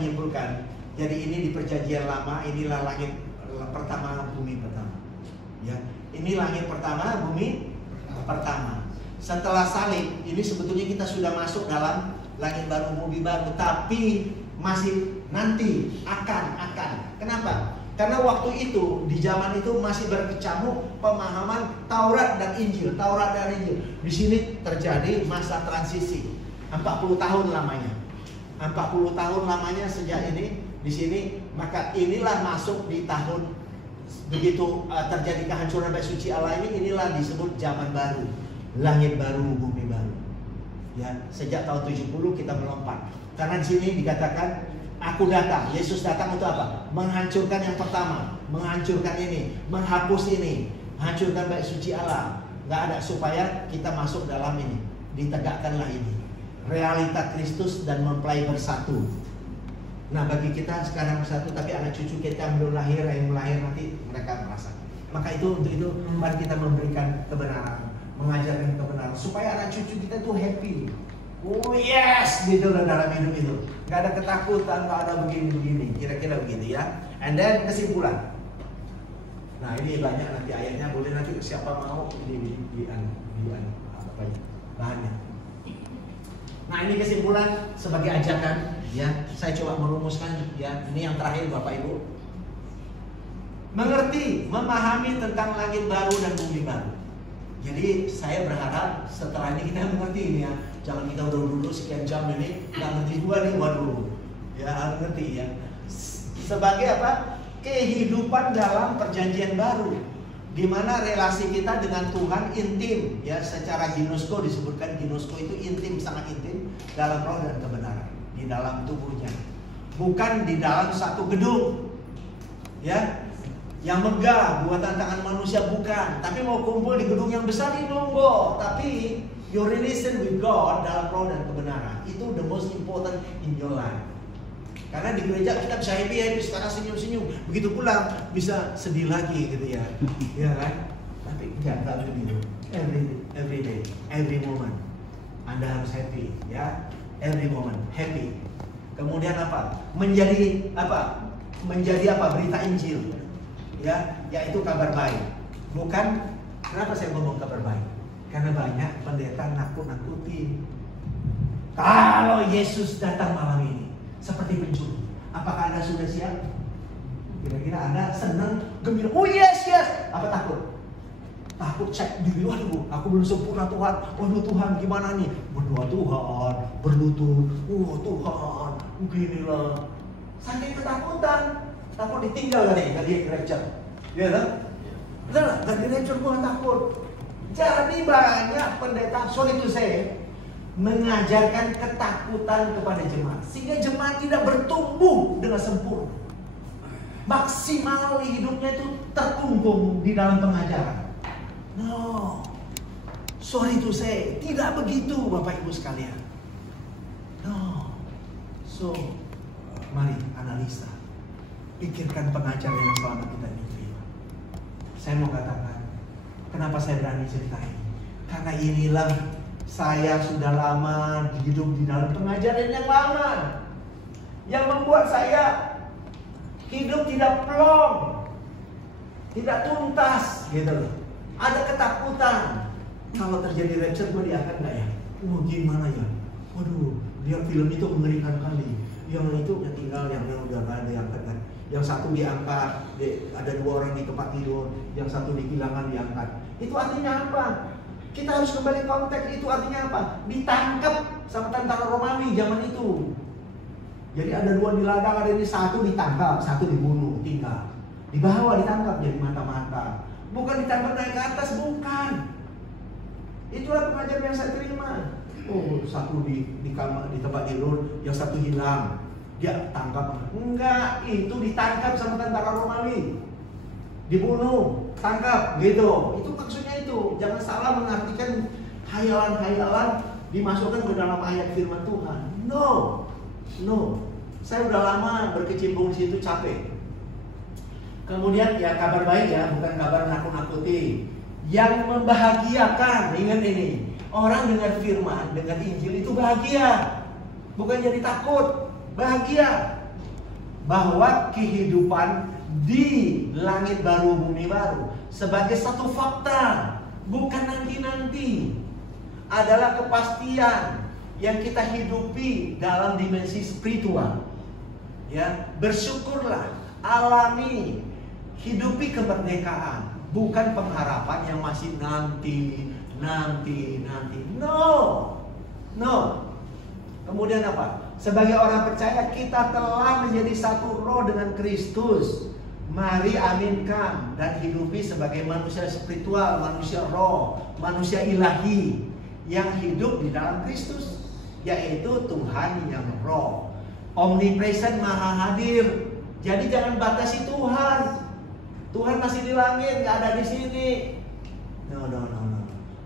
menyimpulkan. Jadi ini di perjanjian lama, inilah langit pertama, bumi pertama. Ya, ini langit pertama, bumi pertama. Setelah salib, ini sebetulnya kita sudah masuk dalam langit baru, bumi baru, tapi masih nanti akan. Kenapa? Karena waktu itu, di zaman itu masih berkecamuk pemahaman Taurat dan Injil. Di sini terjadi masa transisi. 40 tahun lamanya. 40 tahun lamanya sejak ini di sini, maka inilah masuk di tahun begitu terjadi kehancuran bait suci Allah ini, inilah disebut zaman baru, langit baru, bumi baru. Ya, sejak tahun 70 kita melompat. Karena di sini dikatakan aku datang, Yesus datang untuk apa? Menghancurkan yang pertama, menghancurkan ini, menghapus ini, hancurkan bait suci Allah. Nggak ada, supaya kita masuk dalam ini, ditegakkanlah ini. Realita Kristus dan mempelai bersatu. Nah, bagi kita sekarang bersatu, tapi anak cucu kita yang belum lahir, yang lahir nanti mereka merasa. Maka itu untuk itu mari kita memberikan kebenaran, mengajarkan kebenaran, supaya anak cucu kita tuh happy. Oh yes, gitu loh dalam hidup itu. Gak ada ketakutan, gak ada begini-begini. Kira-kira begitu ya. And then kesimpulan. Nah ini banyak nanti ayatnya, boleh nanti siapa mau di apa ya, bahannya. Nah ini kesimpulan sebagai ajakan ya. Saya coba merumuskan ya. Ini yang terakhir Bapak Ibu. Mengerti, memahami tentang langit baru dan bumi baru. Jadi saya berharap setelah ini kita mengerti ini ya. Jangan kita udah dulu sekian jam ini nggak ngerti gua nih, waduh. Ya harus ngerti ya. Sebagai apa? Kehidupan dalam perjanjian baru, di mana relasi kita dengan Tuhan intim ya. Secara ginosko disebutkan, ginosko itu intim, sangat intim dalam roh dan kebenaran, di dalam tubuhnya, bukan di dalam satu gedung ya, yang megah buatan tangan manusia, bukan. Tapi mau kumpul di gedung yang besar ini monggo, tapi your relation with God dalam roh dan kebenaran itu the most important in your life. Karena di gereja kita bisa happy, sekarang senyum-senyum, begitu pulang bisa sedih lagi gitu ya. Ya kan? Tapi enggak begitu. Every day, every moment Anda harus happy ya. Every moment happy. Kemudian apa? Menjadi apa? Berita Injil. Ya, yaitu kabar baik. Bukan, kenapa saya ngomong kabar baik? Karena banyak pendeta nakut-nakuti. Kalau Yesus datang malam ini seperti pencuri, apakah Anda sudah siap? Kira-kira Anda senang, gembira, oh yes, apa takut? Takut cek diri, waduh, aku belum sempurna Tuhan. Waduh Tuhan, gimana nih? Berdoa Tuhan, berlutut, Tuhan, beginilah. Saking ketakutan, takut ditinggal dari gereja. Ya kan? Betul nggak? Dari gereja gua takut. Jadi banyak pendeta, sorry to say, mengajarkan ketakutan kepada jemaat, sehingga jemaat tidak bertumbuh dengan sempurna. Maksimal hidupnya itu terkungkung di dalam pengajaran. No, sorry to say, tidak begitu Bapak Ibu sekalian. No, so mari analisa, pikirkan pengajaran yang selama kita ini terima. Saya mau katakan, kenapa saya berani cerita ini? Karena inilah saya sudah lama hidup di dalam pengajaran yang lama, yang membuat saya hidup tidak plong, tidak tuntas, gitu loh. Ada ketakutan. Kalau terjadi rapture, gue diangkat nggak ya? Wah gimana ya? Waduh, dia film itu mengerikan kali. Yang itu yang tinggal, yang udah nggak ada yang angkat. Yang satu diangkat, ada 2 orang di tempat tidur, yang satu di kilangan diangkat. Itu artinya apa? Kita harus kembali konteks, itu artinya apa? Ditangkap sama tentara Romawi zaman itu. Jadi ada 2 di ladang, ada ini, satu ditangkap, satu dibunuh, tinggal. Di bawah ditangkap jadi mata-mata. Bukan ditangkap naik ke atas, bukan. Itulah pengajaran yang saya terima. Oh, satu di kamar, di tempat tidur, yang satu hilang. Dia tangkap. Enggak, itu ditangkap sama tentara Romawi. Dibunuh, tangkap, gitu. Itu maksudnya itu. Jangan salah mengartikan hayalan-hayalan dimasukkan ke dalam ayat firman Tuhan. No. Saya udah lama berkecimpung di situ, capek. Kemudian ya kabar baik ya, bukan kabar nakut-nakuti. Yang membahagiakan, ingat ini. Orang dengar firman, dengar Injil itu bahagia. Bukan jadi takut, bahagia. bahwa kehidupan di langit baru bumi baru sebagai satu fakta, bukan nanti-nanti, adalah kepastian yang kita hidupi dalam dimensi spiritual. Ya, bersyukurlah, alami, hidupi kemerdekaan, bukan pengharapan yang masih nanti. No. Kemudian apa? Sebagai orang percaya, kita telah menjadi satu roh dengan Kristus. Mari aminkan dan hidupi sebagai manusia spiritual, manusia roh, manusia ilahi yang hidup di dalam Kristus, yaitu Tuhan yang roh. Omnipresent, maha hadir. Jadi jangan batasi Tuhan. Tuhan masih di langit, nggak ada di sini. No.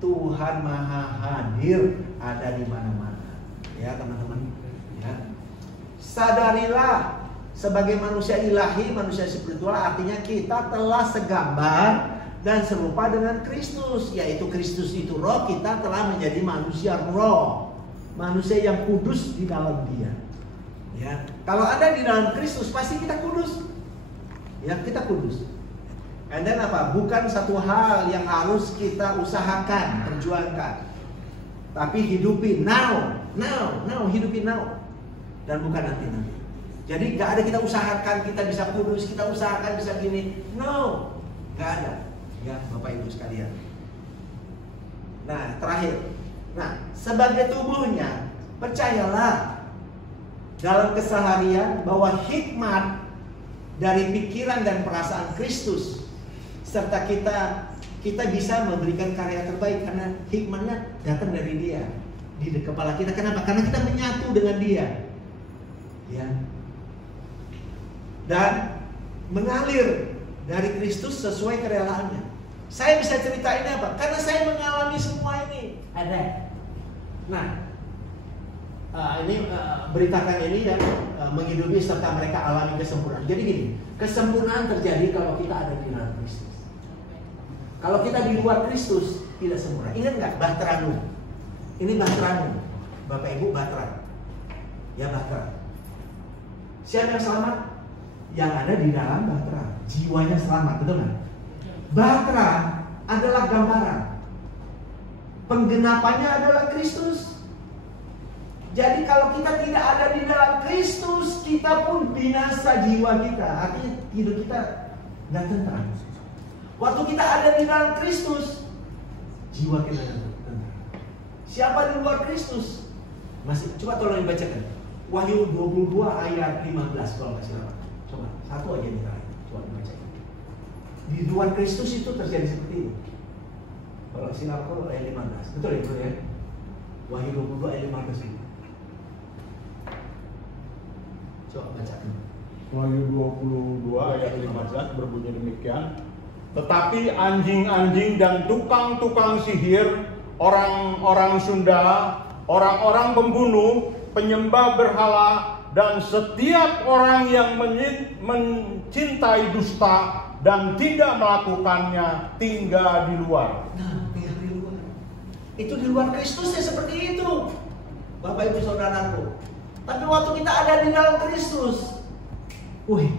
Tuhan maha hadir, ada di mana-mana. Ya teman-teman. Ya. Sadarilah, sebagai manusia ilahi, manusia spiritual, artinya kita telah segambar dan serupa dengan Kristus, yaitu Kristus itu roh, kita telah menjadi manusia roh, manusia yang kudus di dalam Dia. Ya, kalau ada di dalam Kristus pasti kita kudus. Ya, kita kudus. And then apa? Bukan satu hal yang harus kita usahakan, perjuangkan, tapi hidupi now, hidupi now, dan bukan nanti. Jadi gak ada kita usahakan kita bisa kudus, kita usahakan bisa gini. No, gak ada. Ya, Bapak Ibu sekalian. Nah, terakhir. Nah, sebagai tubuhnya, percayalah dalam keseharian bahwa hikmat dari pikiran dan perasaan Kristus, serta kita bisa memberikan karya terbaik karena hikmatnya datang dari Dia di kepala kita. Kenapa? Karena kita menyatu dengan Dia. Ya. Dan mengalir dari Kristus sesuai kerelaannya. Saya bisa cerita ini apa? Karena saya mengalami semua ini. Ada. Nah, ini beritakan ini dan menghidupi serta mereka alami kesempurnaan. Jadi gini, kesempurnaan terjadi kalau kita ada di dalam Kristus. Kalau kita di luar Kristus tidak sempurna. Ingat nggak Bahtera Nuh? Ini Bahtera Nuh. Bapak Ibu Bahtera. Ya Bahtera. Siapa yang selamat? Yang ada di dalam Bahtera, jiwanya selamat, betul kan? Bahtera adalah gambaran. Penggenapannya adalah Kristus. Jadi kalau kita tidak ada di dalam Kristus, kita pun binasa jiwa kita. Artinya hidup kita nggak tentram. Waktu kita ada di dalam Kristus, jiwa kita tentram. Siapa di luar Kristus? Masih, coba tolong dibacakan. Wahyu 22 ayat 15 kalau nggak salah. Coba, satu aja nih terakhir. Coba dibacakan. Di luar Kristus itu terjadi seperti ini. Kalau silakan ayat 15. Betul ya, betul ya? Wahyu 22 ayat 15 ini. Coba bacakan. Wahyu 22 ayat 15 berbunyi demikian. Tetapi anjing-anjing dan tukang-tukang sihir, orang-orang Sunda, orang-orang pembunuh, penyembah berhala, dan setiap orang yang mencintai dusta dan tidak melakukannya tinggal di luar. Nah, tinggal di luar. Itu di luar Kristus ya seperti itu, Bapak Ibu Saudaraku. Tapi waktu kita ada di dalam Kristus, berubah.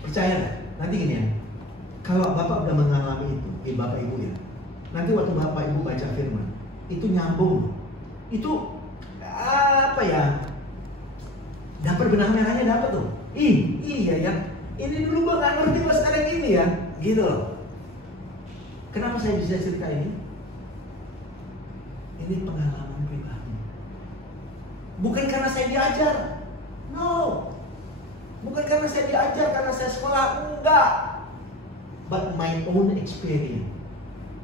Percaya nggak? Nanti gini ya, kalau Bapak udah mengalami itu, Bapak Ibu ya, nanti waktu Bapak Ibu baca firman, itu nyambung. Itu apa ya? Dapat benang merahnya, dapat tuh. Iya ya. Ini dulu gua nggak ngerti pas sekarang gini ya, gitu loh. Kenapa saya bisa cerita ini? Ini pengalaman pribadi. Bukan karena saya diajar, no. Bukan karena saya diajar, karena saya sekolah, enggak. But my own experience.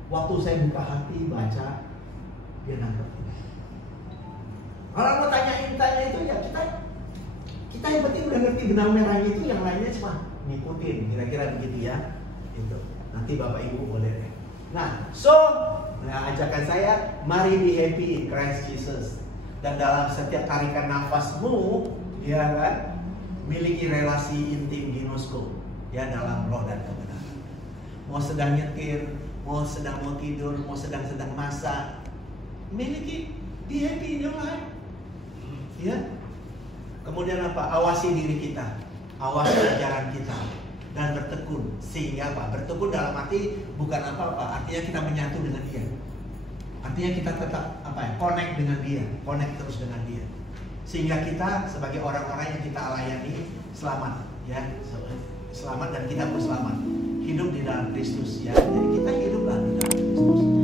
Waktu saya buka hati, baca, dia nangkep. Orang mau tanya itu ya kita yang penting udah ngerti benang merahnya itu, yang lainnya cuma ngikutin, kira-kira begitu ya. Itu. Nanti Bapak Ibu boleh deh. Nah, ajakan saya, mari be happy in Christ Jesus. Dan dalam setiap tarikan nafasmu, ya kan, miliki relasi intim ginosko, ya, dalam roh dan kebenaran. Mau sedang nyetir, mau sedang mau tidur, mau sedang masak, miliki be happy in your life. Ya. Kemudian apa? Awasi diri kita, awasi ajaran kita, dan bertekun. Sehingga apa? Bertekun dalam arti bukan apa-apa, artinya kita menyatu dengan Dia. Artinya kita tetap apa ya? Connect dengan Dia, connect terus dengan Dia. Sehingga kita sebagai orang-orang yang kita layani selamat, ya, selamat dan kita pun selamat. Hidup di dalam Kristus, ya. Jadi kita hiduplah di dalam Kristus.